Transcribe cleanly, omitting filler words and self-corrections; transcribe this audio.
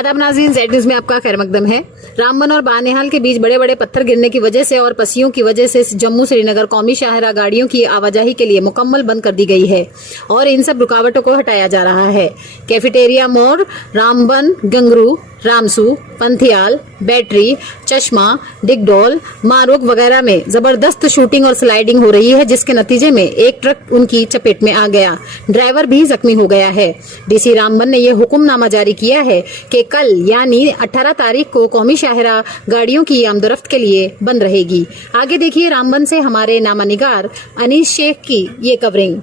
आदाब नाज़रीन, Z news में आपका खैर मकदम है। रामबन और बानेहाल के बीच बड़े बड़े पत्थर गिरने की वजह से और पसियों की वजह से जम्मू श्रीनगर कौमी शाहराह गाड़ियों की आवाजाही के लिए मुकम्मल बंद कर दी गई है और इन सब रुकावटों को हटाया जा रहा है। कैफेटेरिया मोड़, रामबन, गंगरू, रामसू, पंथियाल, बैटरी, चश्मा, डिगडोल, मारूक वगैरह में जबरदस्त शूटिंग और स्लाइडिंग हो रही है, जिसके नतीजे में एक ट्रक उनकी चपेट में आ गया। ड्राइवर भी जख्मी हो गया है। डीसी रामबन ने यह हुक्मनामा जारी किया है कि कल यानी 18 तारीख को कौमी शाहराह गाड़ियों की आमदोरफ्त के लिए बंद रहेगी। आगे देखिए रामबन से हमारे नामा निगार अनीस शेख की ये कवरिंग।